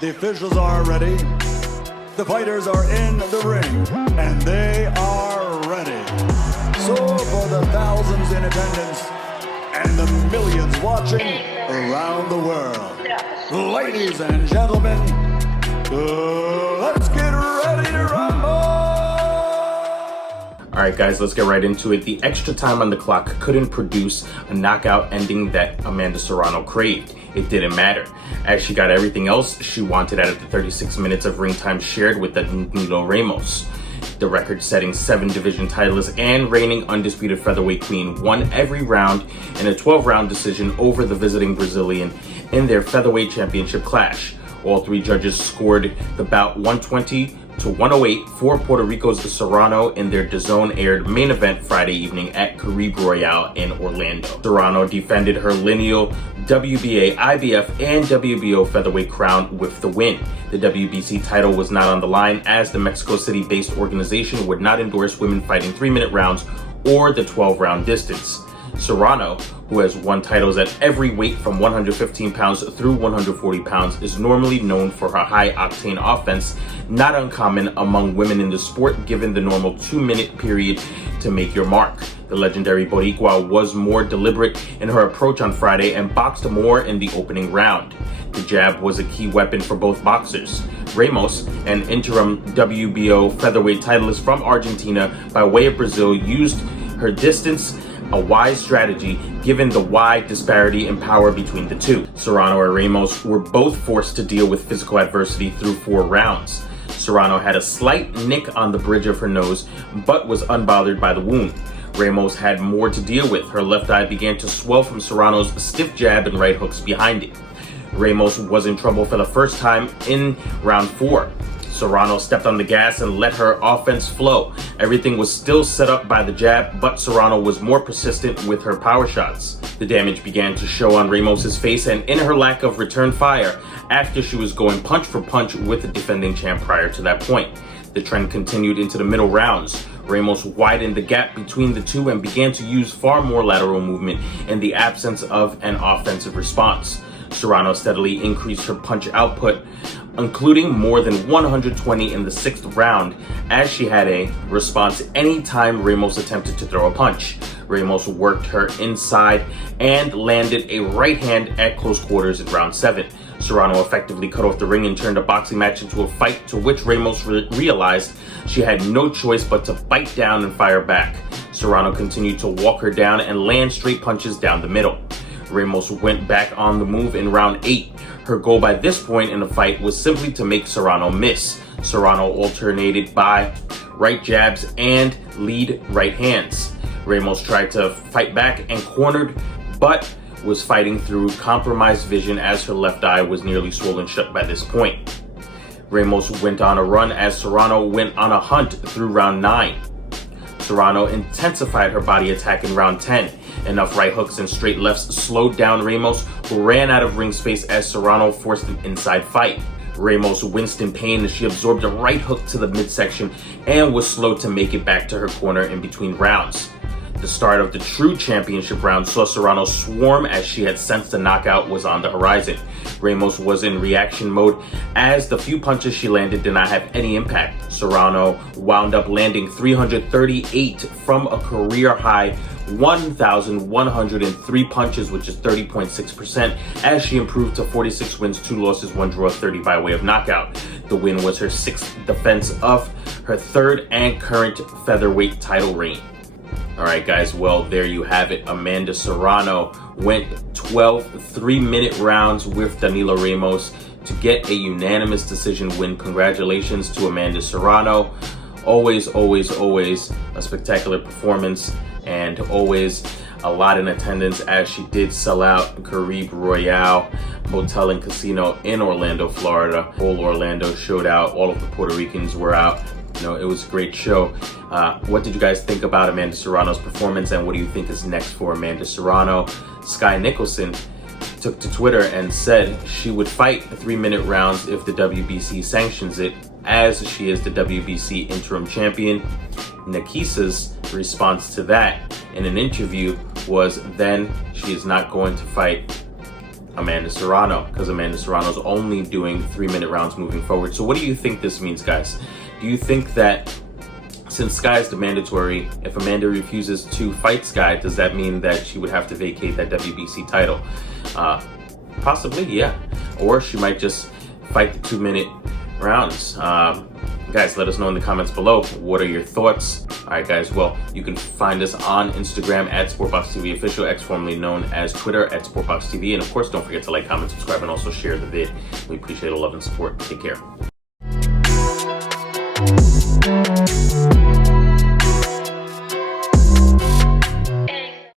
The officials are ready. The fighters are in the ring, and they are ready. So for the thousands in attendance and the millions watching around the world, ladies and gentlemen, let's get ready to rumble! All right, guys, let's get right into it. The extra time on the clock couldn't produce a knockout ending that Amanda Serrano craved. It didn't matter, as she got everything else she wanted out of the 36 minutes of ring time shared with Danila Ramos. The record-setting 7-division titleist and reigning undisputed featherweight queen won every round in a 12-round decision over the visiting Brazilian in their featherweight championship clash. All three judges scored the bout 120-108 for Puerto Rico's Serrano in their DAZN-aired main event Friday evening at Caribe Royale in Orlando. Serrano defended her lineal WBA, IBF, and WBO featherweight crown with the win. The WBC title was not on the line, as the Mexico City-based organization would not endorse women fighting 3-minute rounds or the 12-round distance. Serrano, who has won titles at every weight from 115 pounds through 140 pounds, is normally known for her high-octane offense, not uncommon among women in the sport given the normal 2-minute period to make your mark. The legendary Boricua was more deliberate in her approach on Friday and boxed more in the opening round. The jab was a key weapon for both boxers. Ramos, an interim WBO featherweight titleist from Argentina by way of Brazil, used her distance, a wise strategy given the wide disparity in power between the two. Serrano and Ramos were both forced to deal with physical adversity through 4 rounds. Serrano had a slight nick on the bridge of her nose, but was unbothered by the wound. Ramos had more to deal with. Her left eye began to swell from Serrano's stiff jab and right hooks behind it. Ramos was in trouble for the first time in round 4. Serrano stepped on the gas and let her offense flow. Everything was still set up by the jab, but Serrano was more persistent with her power shots. The damage began to show on Ramos's face and in her lack of return fire after she was going punch for punch with the defending champ prior to that point. The trend continued into the middle rounds. Ramos widened the gap between the two and began to use far more lateral movement in the absence of an offensive response. Serrano steadily increased her punch output, including more than 120 in the 6th round, as she had a response any time Ramos attempted to throw a punch. Ramos worked her inside and landed a right hand at close quarters in round 7. Serrano effectively cut off the ring and turned a boxing match into a fight, to which Ramos realized she had no choice but to bite down and fire back. Serrano continued to walk her down and land straight punches down the middle. Ramos went back on the move in round 8. Her goal by this point in the fight was simply to make Serrano miss. Serrano alternated by right jabs and lead right hands. Ramos tried to fight back and cornered, but was fighting through compromised vision as her left eye was nearly swollen shut by this point. Ramos went on a run as Serrano went on a hunt through round 9. Serrano intensified her body attack in round 10. Enough right hooks and straight lefts slowed down Ramos, who ran out of ring space as Serrano forced an inside fight. Ramos winced in pain as she absorbed a right hook to the midsection and was slow to make it back to her corner in between rounds. The start of the true championship round saw Serrano swarm as she had sensed a knockout was on the horizon. Ramos was in reaction mode as the few punches she landed did not have any impact. Serrano wound up landing 338 from a career high 1,103 punches, which is 30.6%, as she improved to 46 wins, 2 losses, 1 draw, 30 by way of knockout. The win was her 6th defense of her 3rd and current featherweight title reign. All right, guys, well, there you have it. Amanda Serrano went 12 3-minute rounds with Danila Ramos to get a unanimous decision win. Congratulations to Amanda Serrano. Always, always, always a spectacular performance, and always a lot in attendance, as she did sell out Caribe Royale Motel and Casino in Orlando, Florida. Whole Orlando showed out. All of the Puerto Ricans were out. You know, it was a great show. What did you guys think about Amanda Serrano's performance, and what do you think is next for Amanda Serrano? Sky Nicholson took to Twitter and said she would fight 3-minute rounds if the WBC sanctions it, as she is the WBC interim champion. Nakisa's response to that in an interview was, then she is not going to fight Amanda Serrano, because Amanda Serrano's only doing 3-minute rounds moving forward. So what do you think this means, guys? Do you think that since Sky is the mandatory, if Amanda refuses to fight Sky, does that mean that she would have to vacate that WBC title? Possibly, yeah. Or she might just fight the 2-minute rounds. Guys, let us know in the comments below. What are your thoughts? All right, guys. Well, you can find us on Instagram at SportBox TV Official, X formerly known as Twitter at SportBox TV. And of course, don't forget to like, comment, subscribe, and also share the vid. We appreciate the love and support. Take care.